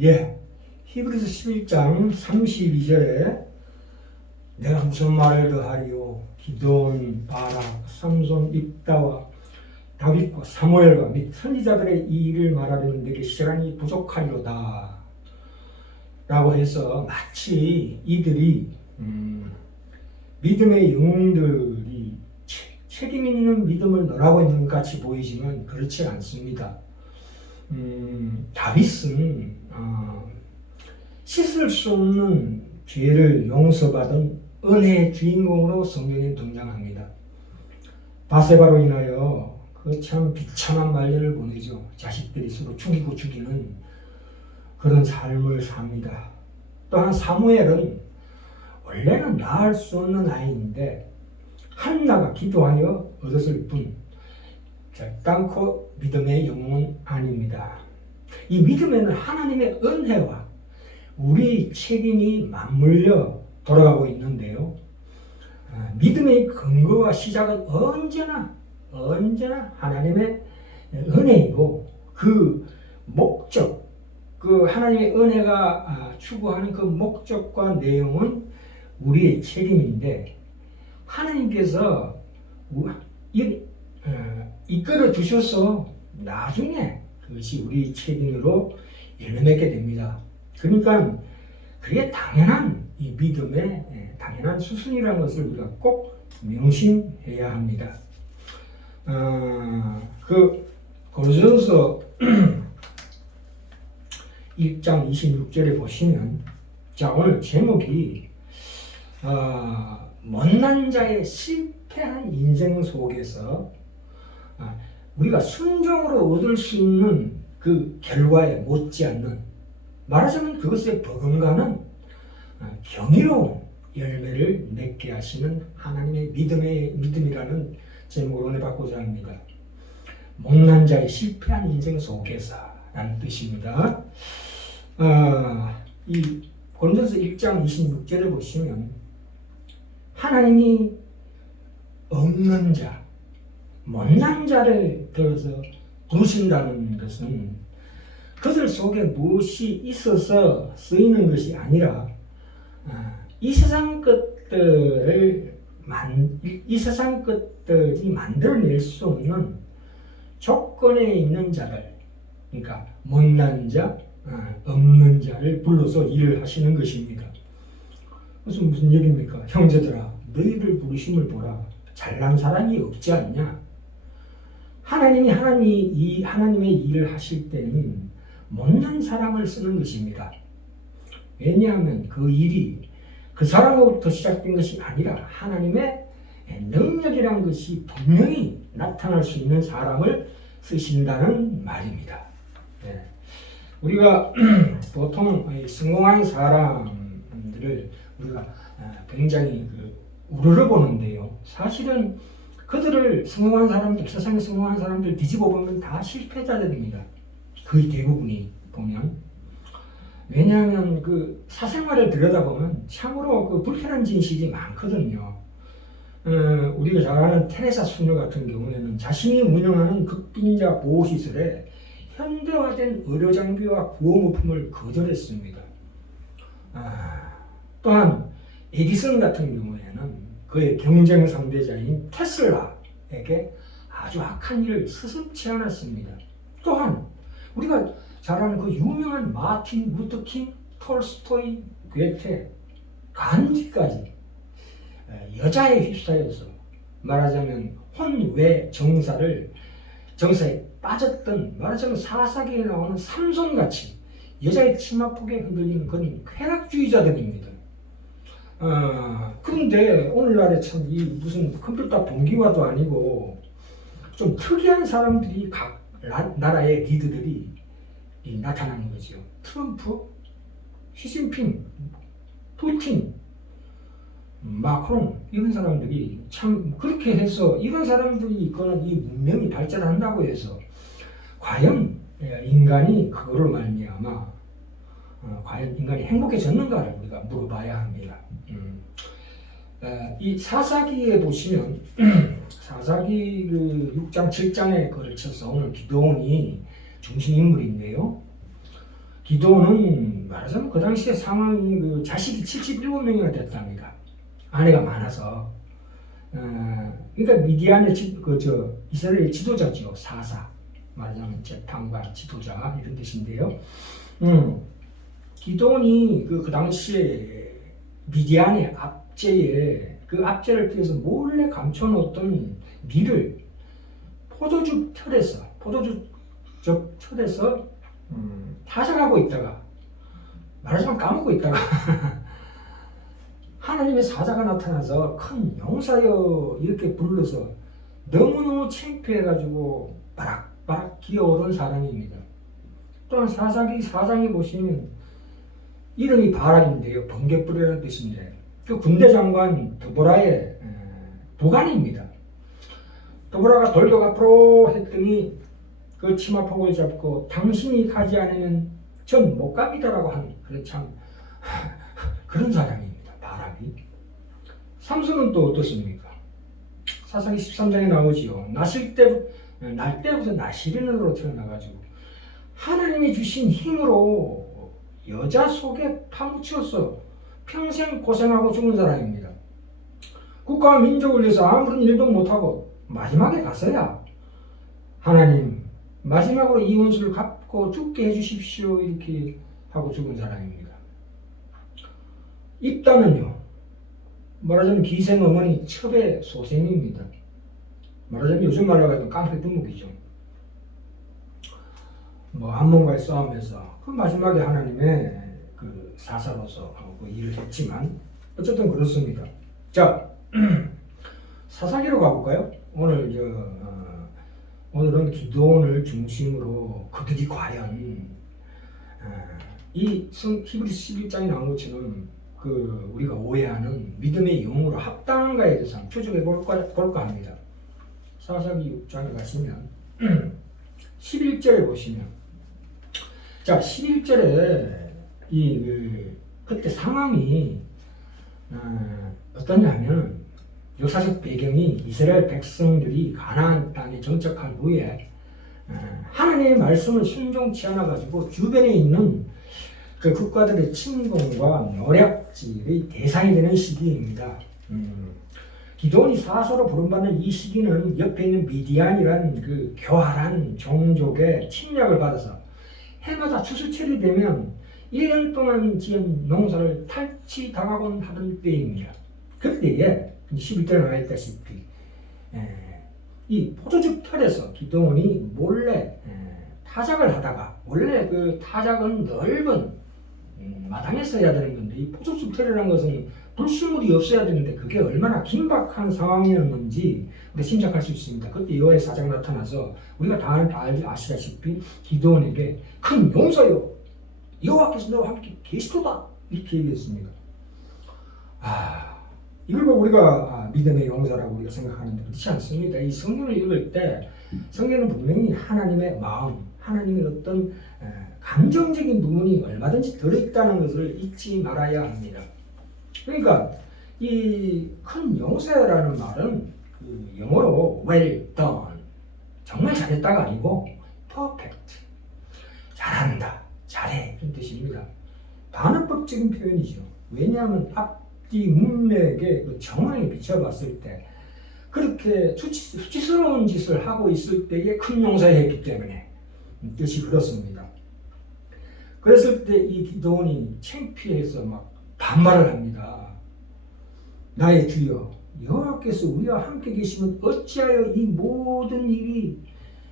예, 히브리서 11장 32절에 내가 무슨 말을 더하리요 기드온, 바락, 삼손, 입다와 다윗과 사무엘과 및 선지자들의 이 일을 말하려면 내게 시간이 부족하리로다 라고 해서 마치 이들이 믿음의 영웅들이 책임 있는 믿음을 너라고 있는 것 같이 보이지만 그렇지 않습니다. 다윗은 씻을 수 없는 죄를 용서받은 은혜의 주인공으로 성경에 등장합니다. 바세바로 인하여 그 참 비참한 말년을 보내죠. 자식들이 서로 죽이고 죽이는 그런 삶을 삽니다. 또한 사무엘은 원래는 낳을 수 없는 아이인데 한나가 기도하여 얻었을 뿐 결단코 믿음의 영웅은 아닙니다. 이 믿음에는 하나님의 은혜와 우리 책임이 맞물려 돌아가고 있는데요. 믿음의 근거와 시작은 언제나 하나님의 은혜이고 그 목적, 그 하나님의 은혜가 추구하는 그 목적과 내용은 우리의 책임인데 하나님께서 이끌어 주셔서 나중에 그것이 우리 책임으로 열매맺게 됩니다. 그러니까 그게 당연한 이 믿음의 당연한 수순이라는 것을 우리가 꼭 명심해야 합니다. 그 고린도전서 1장 26절에 보시면 자 오늘 제목이 못난 자의 실패한 인생 속에서 우리가 순종으로 얻을 수 있는 그 결과에 못지않는 말하자면 그것에 버금가는 경이로운 열매를 맺게 하시는 하나님의 믿음이라는 제목으로 은혜 받고자 합니다. 못난 자의 실패한 인생 속에서 라는 뜻입니다. 이 고린도서 1장 26절에 보시면 하나님이 없는 자, 못난 자를 들어서 부르신다는 것은 그들 속에 무엇이 있어서 쓰이는 것이 아니라 이 세상 것들이 만들어낼 수 없는 조건에 있는 자를, 그러니까 못난 자, 없는 자를 불러서 일을 하시는 것입니다. 무슨 얘기입니까? 형제들아, 너희를 부르심을 보라. 잘난 사람이 없지 않냐? 하나님이 하나님의 일을 하실 때는 못난 사람을 쓰는 것입니다. 왜냐하면 그 일이 그 사람으로부터 시작된 것이 아니라 하나님의 능력이라는 것이 분명히 나타날 수 있는 사람을 쓰신다는 말입니다. 네. 우리가 보통 성공한 사람들을 우리가 굉장히 우러러 보는데요. 사실은 그들을 성공한 사람들, 세상에 성공한 사람들 뒤집어 보면 다 실패자들입니다. 거의 대부분이 보면. 왜냐하면 그 사생활을 들여다보면 참으로 그 불편한 진실이 많거든요. 우리가 잘 아는 테레사 수녀 같은 경우에는 자신이 운영하는 극빈자 보호시설에 현대화된 의료 장비와 구호물품을 거절했습니다. 또한 에디슨 같은 경우에는 그의 경쟁 상대자인 테슬라에게 아주 악한 일을 스승치 않았습니다. 또한 우리가 잘 아는 그 유명한 마틴 루터킹, 톨스토이, 괴테, 간디까지 여자에 휩싸여서 말하자면 혼외 정사에 빠졌던 말하자면 사사기에 나오는 삼손같이 여자의 치마폭에 흔들리는 그런 쾌락주의자들입니다. 그런데 오늘날에 참 이 무슨 컴퓨터 동기화도 아니고 좀 특이한 사람들이 각 나라의 리더들이 나타나는 거죠. 트럼프, 시진핑, 푸틴, 마크롱 이런 사람들이 참 그렇게 해서 이런 사람들이 이거는 이 문명이 발전한다고 해서 과연 인간이 그거로 말미암아 과연 인간이 행복해졌는가를 우리가 물어봐야 합니다. 이 사사기에 보시면 사사기 그 6장 7장에 걸쳐서 오늘 기드온이 중심 인물인데요. 기도는 말하자면 그 당시에 상황이 그 자식이 77명이나 됐답니다. 아내가 많아서. 그러니까 미디안의 이스라엘의 지도자죠. 사사. 말하자면 재판관, 지도자 이런 뜻인데요. 기도원이 그 당시에 미디안의 압제에 그 압제를 피해서 몰래 감춰놓던 밀을 포도주 틀에서 타작하고 있다가 말하자면 까먹고 있다가 하나님의 사자가 나타나서 큰 용사여 이렇게 불러서 너무너무 창피해가지고 바락바락 기어오른 사람입니다. 또한 사사기 4장에 보시면 이름이 바락인데요. 번개불이라는 뜻인데 그 군대 장관 드보라의 부관입니다. 드보라가 돌격 앞으로 했더니 그 치마폭을 잡고 당신이 가지 않으면 전 못 갑니다라고 한 그런 참 그런 사람입니다. 바락이. 삼손은 또 어떻습니까? 사사기 13장에 나오지요. 날 때부터 나시린으로 태어나가지고 하나님이 주신 힘으로 여자 속에 파묻혀서 평생 고생하고 죽은 사람입니다. 국가와 민족을 위해서 아무런 일도 못하고 마지막에 가서야 하나님 마지막으로 이 원수를 갚고 죽게 해주십시오 이렇게 하고 죽은 사람입니다. 입다는요 말하자면 기생어머니 첩의 소생입니다. 말하자면 요즘 말로 하면 깡패 두목이죠. 한몸과의 싸움에서 그 마지막에 하나님의 그 사사로서 그 일을 했지만 어쨌든 그렇습니다. 자 사사기로 가볼까요? 오늘은 기도원을 중심으로 그들이 과연 이 히브리서 11장에 나온 것처럼 그 우리가 오해하는 믿음의 영으로 합당한가에 대해서 한번 추적해 볼까 합니다. 사사기 6장에 가시면 11절에 보시면 자 11절에 그때 상황이 어떠냐면 역사적 배경이 이스라엘 백성들이 가나안 땅에 정착한 후에 하나님의 말씀을 순종치 않아 가지고 주변에 있는 그 국가들의 침공과 노략질의 대상이 되는 시기입니다. 기도원이 사서로 부름받는 이 시기는 옆에 있는 미디안이란 그 교활한 종족의 침략을 받아서 해마다 추수철이 되면 1년 동안 지은 농사를 탈취당하곤 하던 때입니다. 그때에 11절에 나와 있다시피 이 포도주 털에서 기도원이 몰래 타작을 하다가 원래 그 타작은 넓은 마당에서 해야 되는 건데 이 포도주 털이라는 것은 불순물이 없어야 되는데 그게 얼마나 긴박한 상황이었는지 우리가 짐작할 수 있습니다. 그때 여호와의 사자가 나타나서 우리가 다 아시다시피 기도원에게 큰 용서요 여호와께서 너와 함께 계시도다 이렇게 얘기했습니다. 이걸 보고 우리가 믿음의 용서라고 우리가 생각하는데 그렇지 않습니다. 이 성경을 읽을 때 성경은 분명히 하나님의 마음, 하나님의 어떤 감정적인 부분이 얼마든지 들어있다는 것을 잊지 말아야 합니다. 그러니까 이 큰 용서라는 말은 그 영어로 well done, 정말 잘했다가 아니고 perfect, 잘한다, 잘해 이런 뜻입니다. 반어법적인 표현이죠. 왜냐하면 앞뒤 문맥의 그 정황에 비춰봤을 때 그렇게 수치스러운 짓을 하고 있을 때에 큰 용서를 했기 때문에 뜻이 그렇습니다. 그랬을 때 이 기도원이 창피해서 막 반말을 합니다. 나의 주여 여호와께서 우리와 함께 계시면 어찌하여 이 모든 일이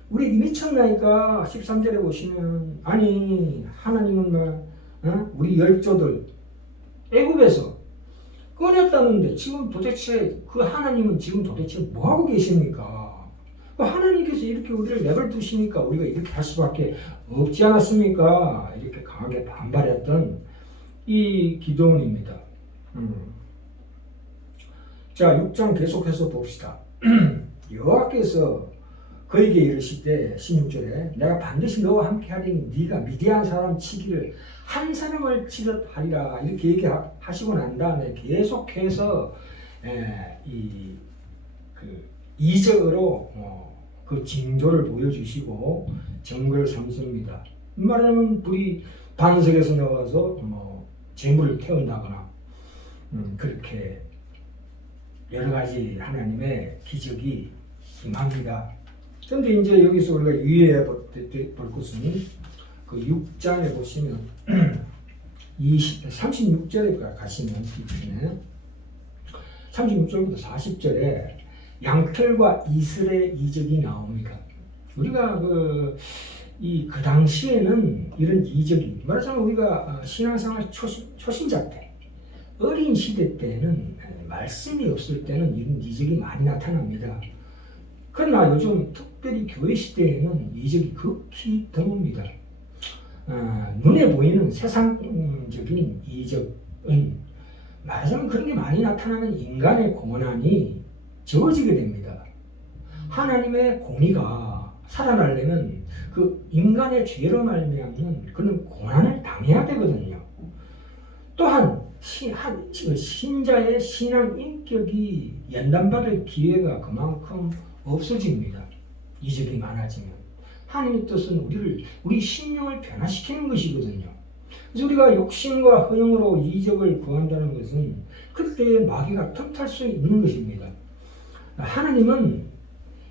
우리에게 미쳤나이까. 13절에 보시면 아니 하나님은 우리 열조들 애굽에서 꺼냈다는데 지금 도대체 그 하나님은 지금 도대체 뭐하고 계십니까? 하나님께서 이렇게 우리를 내버려두시니까 우리가 이렇게 할 수밖에 없지 않았습니까? 이렇게 강하게 반발했던 이 기도원입니다. 자 6장 계속해서 봅시다. 여호와께서 그에게 이르시되 16절에 내가 반드시 너와 함께 하리니 네가 미디안 사람 치기를 한 사람을 치듯 하리라 이렇게 얘기하시고 난 다음에 계속해서 2절로 그 징조를 보여주시고 정글 삼습니다. 말하자면 불이 반석에서 나와서 재물을 태운다거나 그렇게 여러 가지 하나님의 기적이 임합니다. 그런데 이제 여기서 우리가 유의해 볼 것은 그 6장에 보시면 36절에 가시면 뒤편에 36절부터 40절에 양털과 이슬의 이적이 나옵니다. 우리가 그 당시에는 이런 이적이 말하자면 우리가 신앙생활 초신자 때 어린 시대 때는 말씀이 없을 때는 이런 이적이 많이 나타납니다. 그러나 요즘 특별히 교회 시대에는 이적이 극히 드뭅니다. 눈에 보이는 세상적인 이적은 말하자면 그런 게 많이 나타나는 인간의 고난이 적어지게 됩니다. 하나님의 공의가 살아나려면 그 인간의 죄로 말미암는 그런 고난을 당해야 되거든요. 또한 신자의 신앙 인격이 연단받을 기회가 그만큼 없어집니다. 이적이 많아지면. 하나님의 뜻은 우리 심령을 변화시키는 것이거든요. 그래서 우리가 욕심과 허영으로 이적을 구한다는 것은 그때 마귀가 틈탈 수 있는 것입니다. 하나님은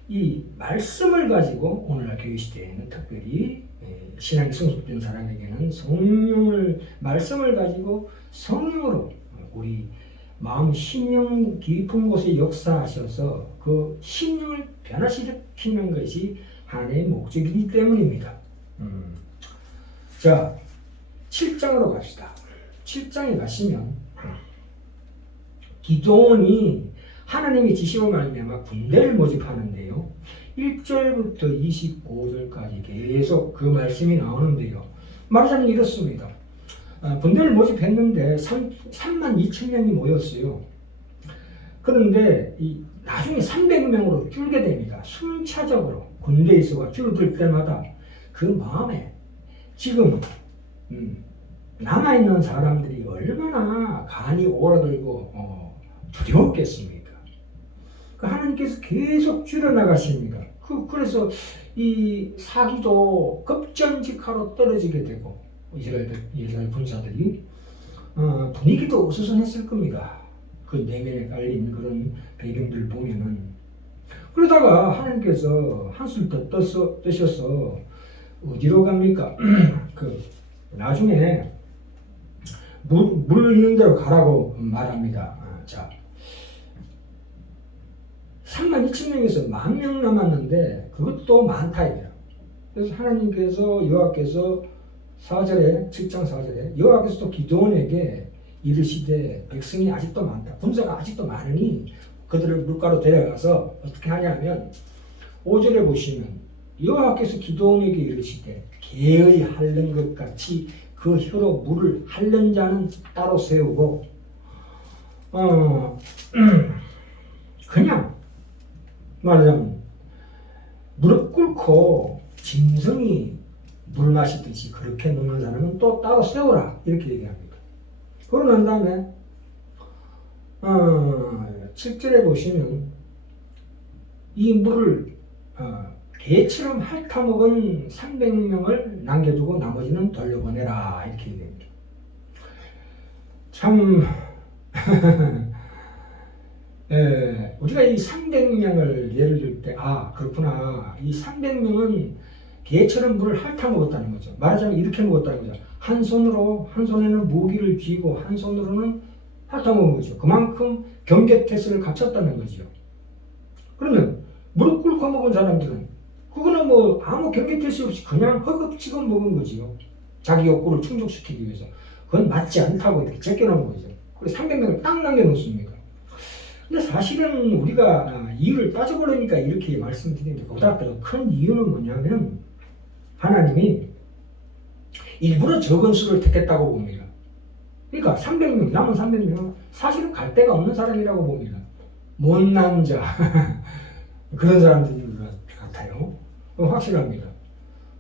이 말씀을 가지고 오늘날 교회 시대에는 특별히 신앙이 성숙된 사람에게는 말씀을 가지고 성령으로 우리 마음 심령 깊은 곳에 역사하셔서 그 심령을 변화시키는 것이 하나님의 목적이기 때문입니다. 자, 7장으로 갑시다. 7장에 가시면 기드온이 하나님의 지시로 말미암아 군대를 모집하는데요. 1절부터 25절까지 계속 그 말씀이 나오는데요. 말하자면 이렇습니다. 군대를 모집했는데 3만 2천 명이 모였어요. 그런데 나중에 300명으로 줄게 됩니다. 순차적으로 군대에서가 줄어들 때마다 그 마음에 지금 남아있는 사람들이 얼마나 간이 오라들고 두려웠겠습니까? 하나님께서 계속 줄여나가십니다. 그래서 이 사기도 급전직하로 떨어지게 되고 이스라엘 군사들이 분위기도 어수선했을 겁니다. 그 내면에 깔린 그런 배경들을 보면은. 그러다가 하나님께서 한술 더 뜨셔서 어디로 갑니까? 나중에 물 있는 데로 가라고 말합니다. 자, 3만 2천 명에서 10,000명 남았는데 그것도 많다 이거야. 그래서 하나님께서 여호와께서 7장 4절에 여호와께서도 기드온에게 이르시되 백성이 아직도 많다. 군사가 아직도 많으니 그들을 물가로 데려가서 어떻게 하냐면 5절에 보시면 여호와께서 기드온에게 이르시되 개의 핥는 것 같이 그 혀로 물을 핥는 자는 따로 세우고 그냥 말하자면 무릎 꿇고 짐승이 물 마시듯이 그렇게 놓는 사람은 또 따로 세우라 이렇게 얘기합니다. 그러고 난 다음에 7절에 보시면 이 물을 개처럼 핥아먹은 300명을 남겨두고 나머지는 돌려보내라 이렇게 얘기합니다. 참 우리가 이 300명을 예를 들 때 그렇구나, 이 300명은 개처럼 물을 핥아먹었다는 거죠. 말하자면 이렇게 먹었다는 거죠. 한 손에는 무기를 쥐고 한 손으로는 핥아먹은 거죠. 그만큼 경계태세를 갖췄다는 거죠. 그러면 무릎 꿇고 먹은 사람들은 그거는 뭐 아무 경계태세 없이 그냥 허겁지겁 먹은 거지요. 자기 욕구를 충족시키기 위해서. 그건 맞지 않다고 이렇게 제껴놓은 거죠. 그래서 300명을 딱 남겨놓습니다. 근데 사실은 우리가 이유를 따져보려니까 이렇게 말씀드리는데 그보다 더 큰 이유는 뭐냐면 하나님이 일부러 적은 수를 택했다고 봅니다. 그러니까 300명, 남은 300명은 사실은 갈 데가 없는 사람이라고 봅니다. 못난 자 그런 사람들인 것 같아요. 확실합니다.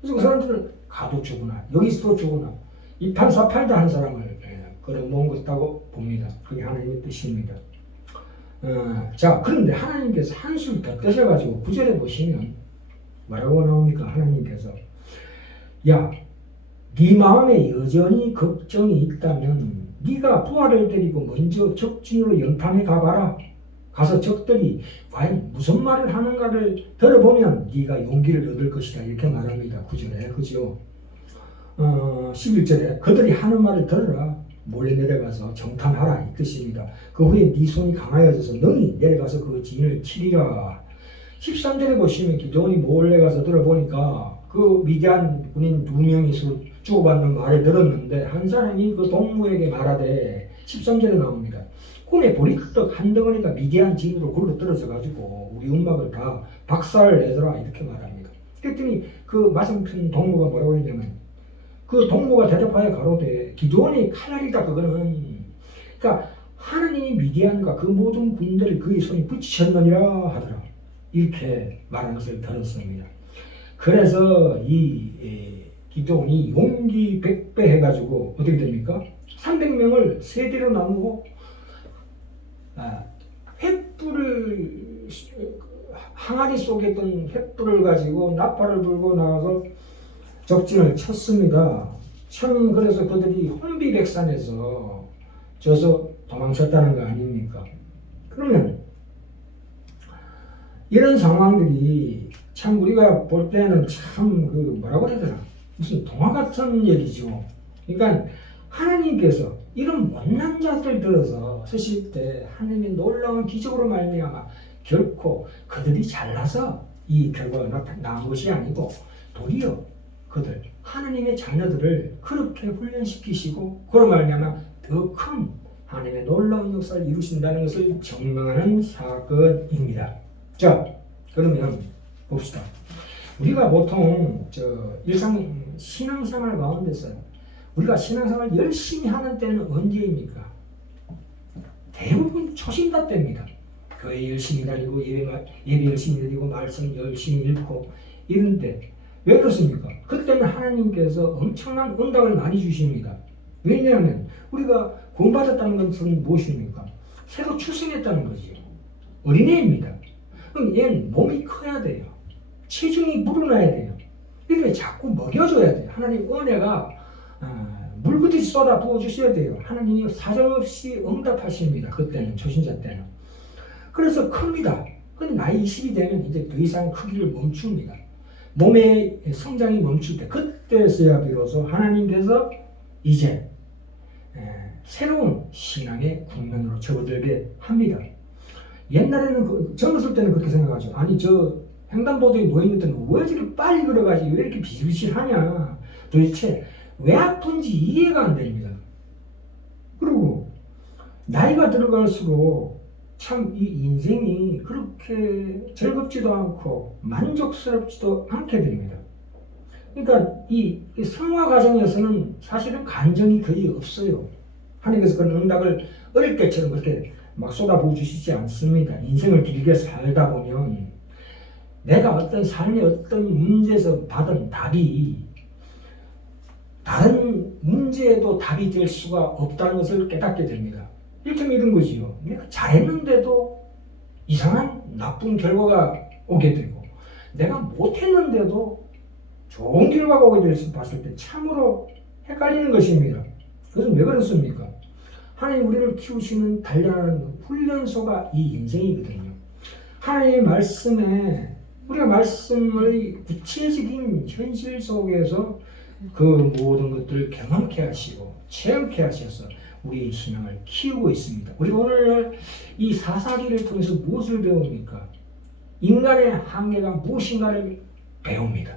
그래서 그 사람들은 가도 주구나 여기서도 주구나 이판사팔다 하는 사람을 끌어모은 것이라고 봅니다. 그게 하나님의 뜻입니다. 자, 그런데 하나님께서 한술 더 뜨셔가지고 9절에 보시면 뭐라고 나옵니까? 하나님께서 야, 네 마음에 여전히 걱정이 있다면 네가 부하를 데리고 먼저 적진으로 연탐해 가봐라. 가서 적들이 과연 무슨 말을 하는가를 들어보면 네가 용기를 얻을 것이다. 이렇게 말합니다. 9절에. 그죠? 11절에 그들이 하는 말을 들어라. 몰래 내려가서 정탐하라. 이 뜻입니다. 그 후에 네 손이 강하여져서 능히 내려가서 그 지인을 치리라. 13절에 보시면 기드온이 몰래 가서 들어보니까 그 미디안 군인 2명이 주고받는 말을 들었는데 한 사람이 그 동무에게 말하되 13절에 나옵니다. 꿈에 보리떡 한 덩어리가 미디안 진으로 굴러 떨어져 가지고 우리 움막을 다 박살내더라. 이렇게 말합니다. 그랬더니 그 맞은편 동무가 뭐라고 했냐면 그 동무가 대답하여 가로되 기드온이 칼날이다. 그거는 그러니까 하나님이 미디안과 그 모든 군대를 그의 손에 붙이셨느니라 하더라. 이렇게 말하는 것을 들었습니다. 그래서 이 기드온이 용기 100배 해가지고 어떻게 됩니까? 300명을 세대로 나누고 횃불을 항아리 속에 있던 횃불을 가지고 나팔을 불고 나가서 적진을 쳤습니다. 참 그래서 그들이 혼비백산에서 져서 도망쳤다는 거 아닙니까? 그러면 이런 상황들이 참 우리가 볼 때는 참 그 뭐라고 해야 되나 무슨 동화 같은 얘기죠. 그러니까 하나님께서 이런 못난 자들 들어서 쓰실 때 하나님의 놀라운 기적으로 말미암아 결코 그들이 잘나서 이 결과가 나온 것이 아니고 도리어 그들 하나님의 자녀들을 그렇게 훈련시키시고 그로 말미암아 더 큰 하나님의 놀라운 역사를 이루신다는 것을 증명하는 사건입니다. 자, 그러면 봅시다. 우리가 보통 신앙생활 가운데서 우리가 신앙생활 열심히 하는 때는 언제입니까? 대부분 초신다 때입니다. 교회 열심히 다니고 예배 열심히 드리고 말씀 열심히 읽고 이런데 왜 그렇습니까? 그때는 하나님께서 엄청난 응답을 많이 주십니다. 왜냐하면 우리가 구원받았다는 것은 무엇입니까? 새로 출생했다는 거지요. 어린애입니다. 그럼 얘는 몸이 커야 돼요. 체중이 불어나야 돼요. 이렇게 자꾸 먹여줘야 돼요. 하나님 은혜가 물부듯이 쏟아 부어주셔야 돼요. 하나님이 사정없이 응답하십니다. 그때는 초신자 때는. 그래서 큽니다. 근데 나이 20이 되면 이제 더 이상 크기를 멈춥니다. 몸의 성장이 멈출 때 그때서야 비로소 하나님께서 이제 새로운 신앙의 국면으로 접어들게 합니다. 옛날에는 젊었을 때는 그렇게 생각하죠. 아니 저 횡단보도에 누워있는 때는 왜 저렇게 빨리 걸어가지 왜 이렇게 비실비실하냐. 도대체 왜 아픈지 이해가 안 됩니다. 그리고 나이가 들어갈수록 참 이 인생이 그렇게 즐겁지도 않고 만족스럽지도 않게 됩니다. 그러니까 이 성화 과정에서는 사실은 감정이 거의 없어요. 하나님께서 그런 응답을 어릴 때처럼 그렇게 막 쏟아부어 주시지 않습니다. 인생을 길게 살다 보면 내가 어떤 삶의 어떤 문제에서 받은 답이 다른 문제에도 답이 될 수가 없다는 것을 깨닫게 됩니다. 일종의 이런 거지요. 내가 잘했는데도 이상한 나쁜 결과가 오게 되고 내가 못했는데도 좋은 결과가 오게 될 수 봤을 때 참으로 헷갈리는 것입니다. 그것은 왜 그렇습니까? 하나님 우리를 키우시는 단련하는 훈련소가 이 인생이거든요. 하나님의 말씀에 우리가 말씀의 구체적인 현실 속에서 그 모든 것들을 경험케 하시고 체험케 하셔서 우리의 신앙을 키우고 있습니다. 우리가 오늘날 이 사사기를 통해서 무엇을 배웁니까? 인간의 한계가 무엇인가를 배웁니다.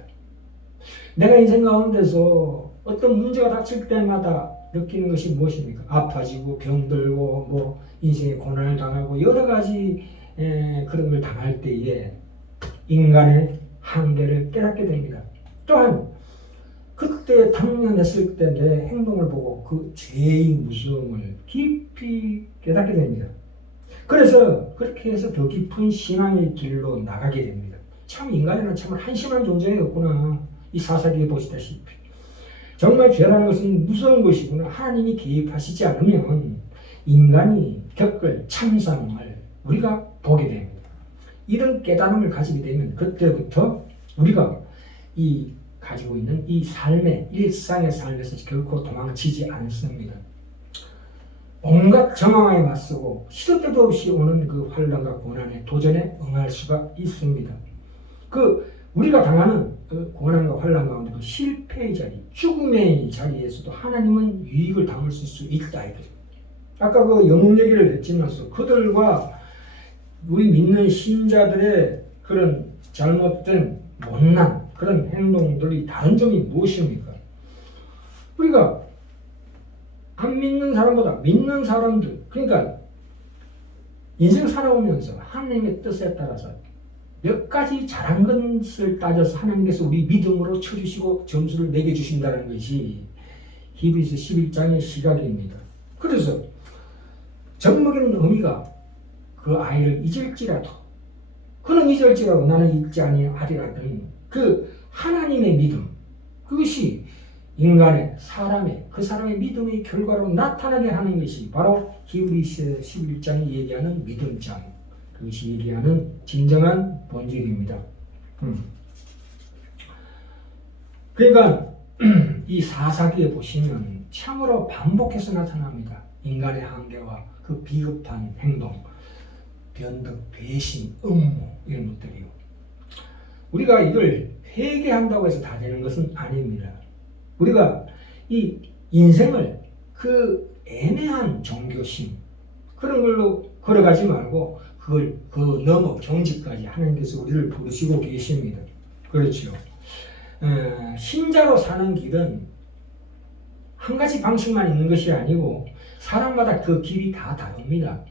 내가 인생 가운데서 어떤 문제가 닥칠 때마다 느끼는 것이 무엇입니까? 아파지고 병들고 뭐 인생의 고난을 당하고 여러 가지 그런 걸 당할 때에 인간의 한계를 깨닫게 됩니다. 또한 그때 당면했을 때 내 행동을 보고 그 죄의 무서움을 깊이 깨닫게 됩니다. 그래서 그렇게 해서 더 깊은 신앙의 길로 나가게 됩니다. 참 인간에는 참 한심한 존재였구나. 이 사사기에 보시다시피 정말 죄라는 것은 무서운 것이구나. 하나님이 개입하시지 않으면 인간이 겪을 참상을 우리가 보게 됩니다. 이런 깨달음을 가지게 되면 그때부터 우리가 이 가지고 있는 이 삶의 일상의 삶에서 결코 도망치지 않습니다. 온갖 정황에 맞서고 시도 때도 없이 오는 그 환란과 고난에 도전에 응할 수가 있습니다. 우리가 당하는 그 고난과 환란 가운데 그 실패의 자리, 죽음의 자리에서도 하나님은 유익을 담을 수 있다. 아까 그 영웅 얘기를 했지만서 그들과 우리 믿는 신자들의 그런 잘못된 못난 그런 행동들이 다른 점이 무엇입니까? 우리가 안 믿는 사람보다 믿는 사람들, 그러니까 인생 살아오면서 하나님의 뜻에 따라서 몇 가지 잘한 것을 따져서 하나님께서 우리 믿음으로 쳐주시고 점수를 매겨주신다는 것이 히브리서 11장의 시각입니다. 그래서 젖먹이는 어미가 그 아이를 잊을지라도 그는 잊을지라도 나는 잊지 아니하리라는 그 하나님의 믿음, 그것이 인간의 그 사람의 믿음의 결과로 나타나게 하는 것이 바로 히브리서 11장이 얘기하는 믿음장, 그것이 얘기하는 진정한 본질입니다. 그러니까 이 사사기에 보시면 참으로 반복해서 나타납니다. 인간의 한계와 그 비겁한 행동, 변덕, 배신, 음모 이런 것들이요. 우리가 이걸 회개한다고 해서 다 되는 것은 아닙니다. 우리가 이 인생을 그 애매한 종교심 그런 걸로 걸어가지 말고 그걸 넘어 정직까지 하나님께서 우리를 부르시고 계십니다. 그렇죠. 신자로 사는 길은 한 가지 방식만 있는 것이 아니고 사람마다 그 길이 다 다릅니다.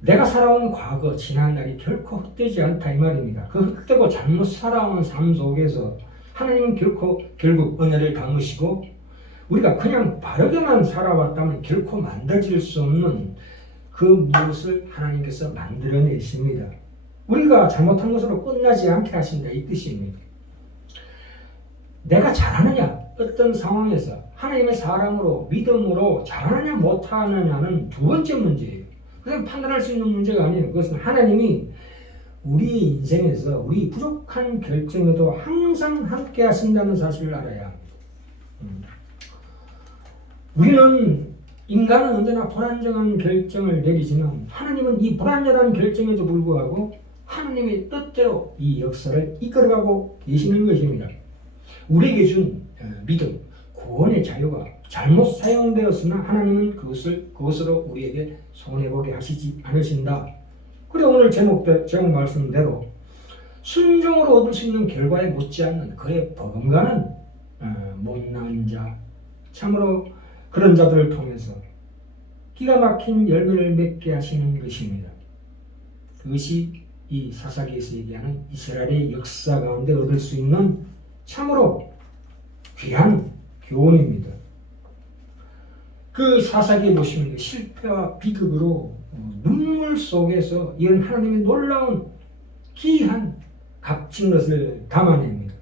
내가 살아온 과거, 지난날이 결코 헛되지 않다 이 말입니다. 그 헛되고 잘못 살아온 삶 속에서 하나님은 결국 은혜를 담으시고 우리가 그냥 바르게만 살아왔다면 결코 만들어질 수 없는 그 무엇을 하나님께서 만들어내십니다. 우리가 잘못한 것으로 끝나지 않게 하신다 이 뜻입니다. 내가 잘하느냐 어떤 상황에서 하나님의 사랑으로 믿음으로 잘하느냐 못하느냐는 두 번째 문제예요. 그냥 판단할 수 있는 문제가 아니에요. 그것은 하나님이 우리 인생에서 우리 부족한 결정에도 항상 함께 하신다는 사실을 알아야 합니다. 우리는 인간은 언제나 불안정한 결정을 내리지만 하나님은 이 불안정한 결정에도 불구하고 하나님의 뜻대로 이 역사를 이끌어가고 계시는 것입니다. 우리에게 준 믿음, 구원의 자유가 잘못 사용되었으나 하나님은 그것으로 우리에게 손해보게 하시지 않으신다. 그리고 오늘 제목 말씀대로 순종으로 얻을 수 있는 결과에 못지않는 그의 버금가는 못난 자, 참으로 그런 자들을 통해서 기가 막힌 열매를 맺게 하시는 것입니다. 그것이 이 사사기에서 얘기하는 이스라엘의 역사 가운데 얻을 수 있는 참으로 귀한 교훈입니다. 그 사사기에 보시면 실패와 비극으로 눈물 속에서 이런 하나님의 놀라운 귀한 값진 것을 담아냅니다.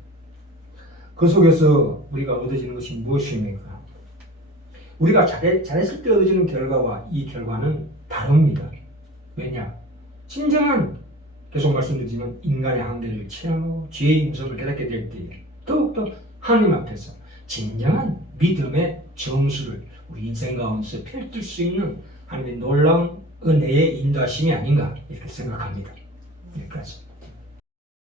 그 속에서 우리가 얻어지는 것이 무엇입니까? 우리가 잘했을 때 얻어지는 결과와 이 결과는 다릅니다. 왜냐? 진정한, 계속 말씀드리지만 인간의 한계를 체험하고 죄의 무서움을 깨닫게 될 때 더욱더 하나님 앞에서 진정한 믿음의 정수를 우리 인생 가운데서 펼칠 수 있는 하나님의 놀라운 은혜의 인도하심이 아닌가 이렇게 생각합니다. 여기까지.